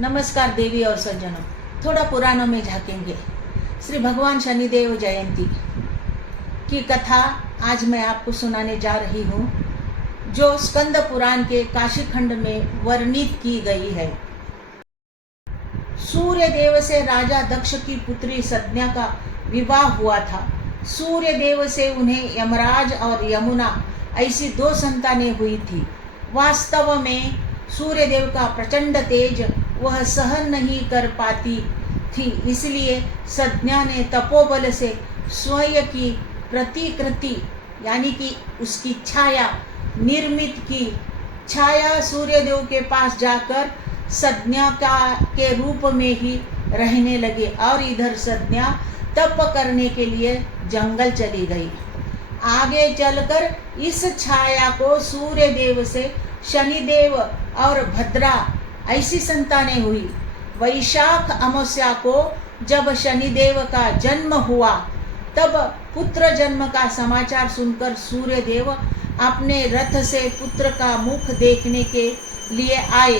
नमस्कार देवी और सज्जनों, थोड़ा पुराणों में झांकेंगे। श्री भगवान शनिदेव जयंती की कथा आज मैं आपको सुनाने जा रही हूँ, जो स्कंद पुराण के काशी खंड में वर्णित की गई है। सूर्य देव से राजा दक्ष की पुत्री सज्ञा का विवाह हुआ था। सूर्य देव से उन्हें यमराज और यमुना ऐसी 2 संतानें हुई थी। वास्तव में सूर्य देव का प्रचंड तेज वह सहन नहीं कर पाती थी, इसलिए सज्ञा ने तपोबल से स्वयं की प्रतिकृति यानी कि उसकी छाया निर्मित की। छाया सूर्यदेव के पास जाकर सज्ञा के रूप में ही रहने लगे और इधर सज्ञा तप करने के लिए जंगल चली गई। आगे चलकर इस छाया को सूर्य देव से शनिदेव और भद्रा ऐसी संतानें हुई। वैशाख अमावस्या को जब शनिदेव का जन्म हुआ, तब पुत्र जन्म का समाचार सुनकर सूर्य देव अपने रथ से पुत्र का मुख देखने के लिए आए।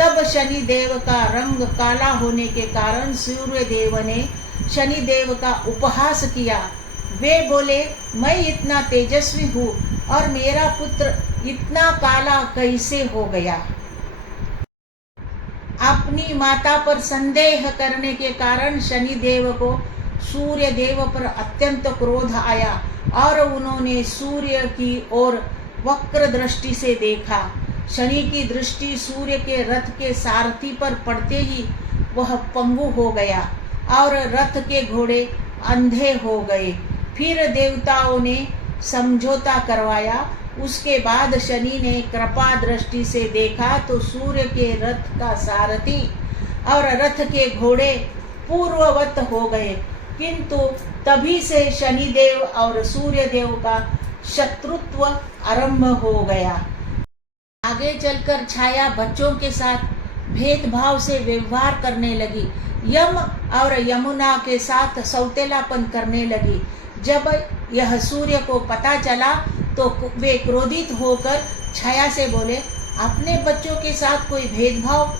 तब शनिदेव का रंग काला होने के कारण सूर्य देव ने शनिदेव का उपहास किया। वे बोले, मैं इतना तेजस्वी हूँ और मेरा पुत्र इतना काला कैसे हो गया। अपनी माता पर संदेह करने के कारण शनिदेव को सूर्य देव पर अत्यंत क्रोध आया और उन्होंने सूर्य की ओर वक्र दृष्टि से देखा। शनि की दृष्टि सूर्य के रथ के सारथी पर पड़ते ही वह पंगु हो गया और रथ के घोड़े अंधे हो गए। फिर देवताओं ने समझौता करवाया। उसके बाद शनि ने कृपा दृष्टि से देखा तो सूर्य के रथ का सारथी और रथ के घोड़े पूर्ववत हो गए, किंतु तभी से शनिदेव और सूर्यदेव का शत्रुत्व आरंभ हो गया। आगे चलकर छाया बच्चों के साथ भेदभाव से व्यवहार करने लगी। यम और यमुना के साथ सौतेलापन करने लगी। जब यह सूर्य को पता चला तो वे क्रोधित होकर छाया से बोले, अपने बच्चों के साथ कोई भेदभाव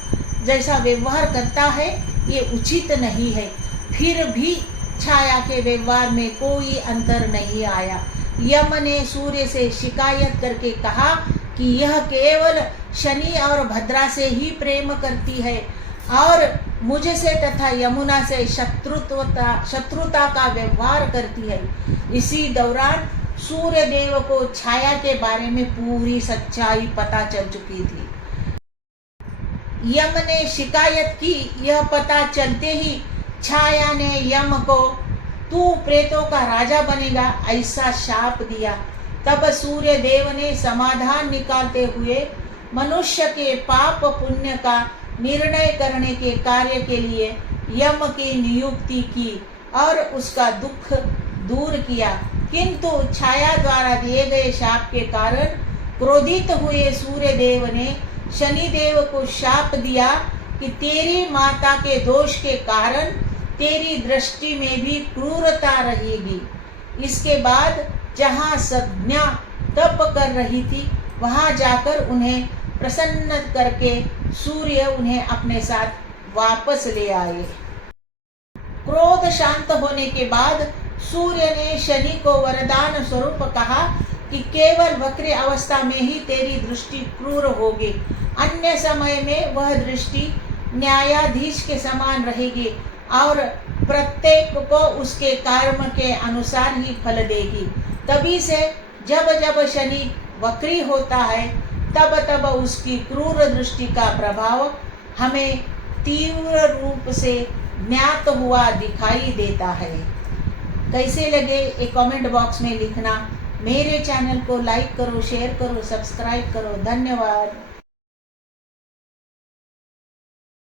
जैसा व्यवहार करता है, ये उचित नहीं है। फिर भी छाया के व्यवहार में कोई अंतर नहीं आया। यम ने सूर्य से शिकायत करके कहा कि यह केवल शनि और भद्रा से ही प्रेम करती है और मुझसे तथा यमुना से शत्रुता का व्यवहार करती है। इसी दौरान सूर्य देव को छाया के बारे में पूरी सच्चाई पता चल चुकी थी। यम ने शिकायत की। यह पता चलते ही छाया ने यम को तू प्रेतों का राजा बनेगा ऐसा शाप दिया। तब सूर्य देव ने समाधान निकालते हुए मनुष्य के पाप पुण्य का निर्णय करने के कार्य के लिए यम की नियुक्ति की और उसका दुख दूर किया, किंतु छाया द्वारा दिए गए शाप के कारण क्रोधित हुए सूर्य देव ने शनिदेव को शाप दिया कि तेरी माता के दोष के कारण तेरी दृष्टि में भी क्रूरता रहेगी। इसके बाद जहाँ सज्ञा तप कर रही थी, वहां जाकर उन्हें प्रसन्न करके सूर्य उन्हें अपने साथ वापस ले आए। क्रोध शांत होने के बाद सूर्य ने शनि को वरदान स्वरूप कहा कि केवल वक्र अवस्था में ही तेरी दृष्टि क्रूर होगी, अन्य समय में वह दृष्टि न्यायाधीश के समान रहेगी और प्रत्येक को उसके कर्म के अनुसार ही फल देगी। तभी से जब जब शनि वक्री होता है, तब तब उसकी क्रूर दृष्टि का प्रभाव हमें तीव्र रूप से ज्ञात हुआ दिखाई देता है। कैसे लगे एक कमेंट बॉक्स में लिखना। मेरे चैनल को लाइक करो, शेयर करो, सब्सक्राइब करो। धन्यवाद।